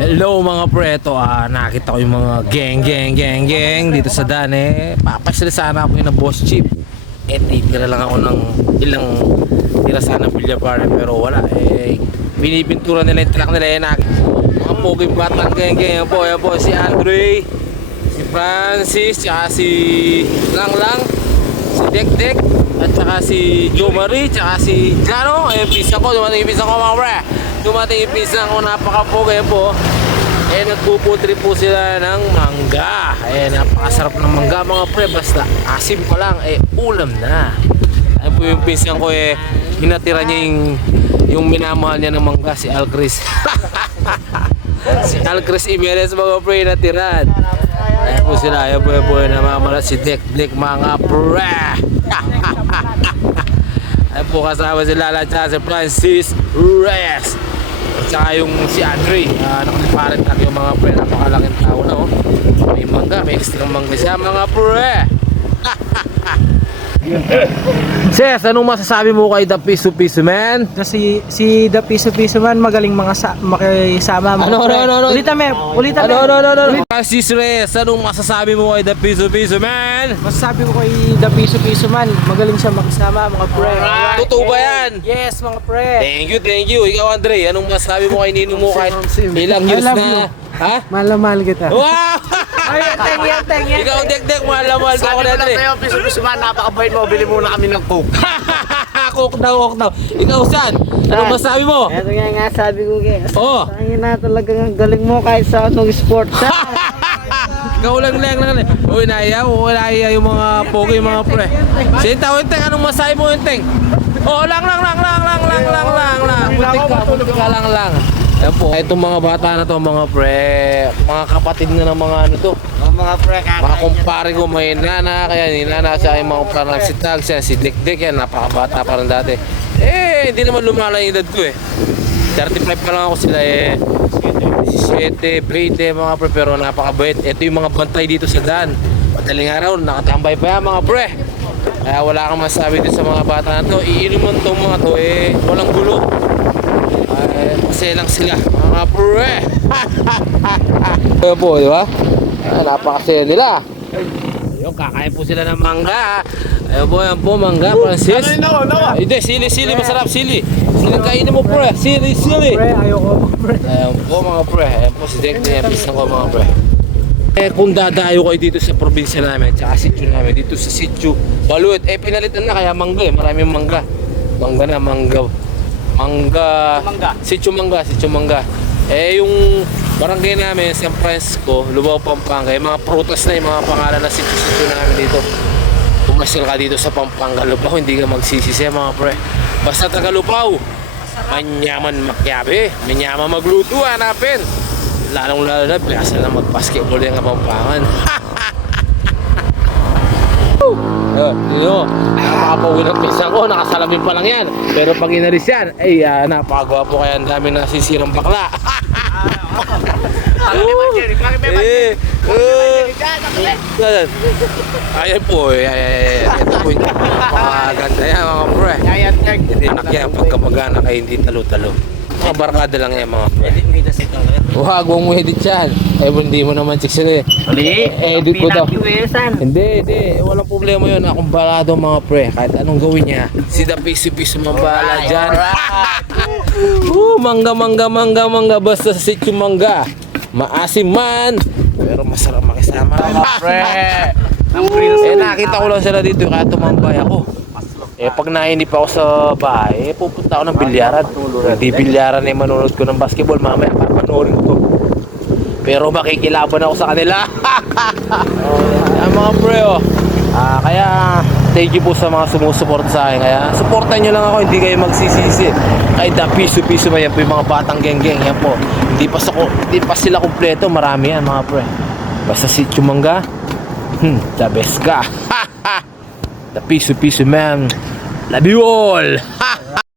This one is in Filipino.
Hello mga preto, nakita ko yung mga geng dito sa Dane. Papasila sana ako yung na boss chip. Titira lang ako ng ilang tira sana bilya bar pero wala. Pinipintura nila yung truck nila. Mga poging batang geng. Yan po si Andre, si Francis, tsaka si Lang, si Dek, at saka si Joe Marie, tsaka si Jano. Pinsan ko, dumating yung pinsan ko mga pre. Dumating yung pinsan ko, napaka-pogi po. Nagpuputri po sila ng mangga. Napakasarap ng mangga mga pre. Basta asim pa lang, ulam na. Ayun po yung pinsan ko, hinatira niya yung minamahal niya ng mangga, si Alcris. Si Alcris Imeles mga pre, natiran. Ayun po sila, ayun po namamalat si Dek mga pre. Ayun po kasama si Lala at si Francis Reyes. At saka yung si Andre, nakaliparin lang yung mga pre, napakalaking tao na oh. May mangga, may extra mangga siya mga pre. Ses, anong masasabi mo kay The Piso Man? Kasi si The Piso Man magaling makisama mga pre. Ulitan mo. No. Francis Reyes, anong masasabi mo kay The Piso Man? Masasabi ko kay The Piso Man, magaling siya makisama mga pre. Alright. Totoo ba yan? Yes mga pre. Thank you. Ikaw Andre, anong masasabi mo kay Ninong mo kahit ilang years I love na? you. Ha? Mahal kita. Wow! Teng yan. Ikaw Dek, mahal na Andre. Sabi ko na sa'yo, piso man, napakabait mo, bili muna kami ng Coke. Coke daw. Ikaw San, anong masasabi mo? Eto nga sabi ko kaya. Oh. Tangin na talagang galing mo kahit sa anong sport. Ikaw lang. Uy, naiya yung mga pogi, yung mga pre. Sinta, Wenteng, anong masabi mo, Wenteng? Oh, lang. Butik ka lang. Ayan po, itong mga bata na to, mga pre, mga kapatid na ng mga ano to. Mga pre, Mga kumpare ko, may nana, kaya ni nana siya yung mga parang si Tag, siya, si Dek, yan, napakabata pa rin dati. Hindi naman lumala yung edad ko 35 pa lang ako sila 17, 20 mga pre, pero napakabait. Ito yung mga bantay dito sa daan. Madaling araw, nakatambay pa yan mga pre. Kaya wala kang masabi dito sa mga bata na to. Iinuman tong mga to walang gulo. Kasi lang sila mga pre. Ayun po, di ba? Napakasaya nila. Ayun, kakain po sila ng mangga. Ayun po, mangga, Francis. Hindi, sili, masarap, sili. Sili kainin mo pre, sili. Pre, ayoko pre. Ayun po mga pre, ayun po si Dek niya, pisan ko mga pre. Kung dadayo kayo dito sa probinsya namin, tsaka sitio namin, dito sa sitio Baluet, pinalitan na kaya mangga maraming mangga. Sitio Mangga. Yung barangay namin, San Francisco, Lubao, Pampanga, yung mga prutas na yung mga pangalan na sitio namin dito. Pumasyal ka dito sa Pampanga, Lubao, hindi ka magsisisi mga pre. Basta taga Lubao, manyaman makyabe, manyaman magluto, hanapin. Lalo na, piyasa na mag-basketball yung Kapampangan. Nakakapawin ang pinsan ko, nakasalamin pa lang yan. Pero pag inalis yan, napakagwapo kaya ang dami nasisirang bakla. Ayan po, ito po yung napakaganda yan mga pre. Hindi nakyan pagkamagana kayo, hindi talo-talo. Mga barkada lang yan mga pre. Huwag mong edit yan. Hindi mo naman chicks yun edit ko daw. Hindi. Walang problema yun. Akong balado mga pre. Kahit anong gawin niya. Si The Piso mambala dyan. Mangga. Basta sa sitio mangga. Maasim man. Pero masarap makisama. Mga pre. Nakita ko lang sila dito. Kaya tumambay ako. Pag nainip ako sa bahay, pupunta ako ng bilyaran. Hindi bilyaran manonood ko ng basketball. Mamaya papanoorin ko. Pero makikilaban ako sa kanila. Mga pre kaya thank you po sa mga sumusuporta sa akin. Kaya supportan nyo lang ako, hindi kayo magsisisi. Kahit The Piso man yan po yung mga batang geng yan po. Hindi pa sila kumpleto, marami yan mga pre. Basta si Chumanga, the best ka. The Piso man. Love you all.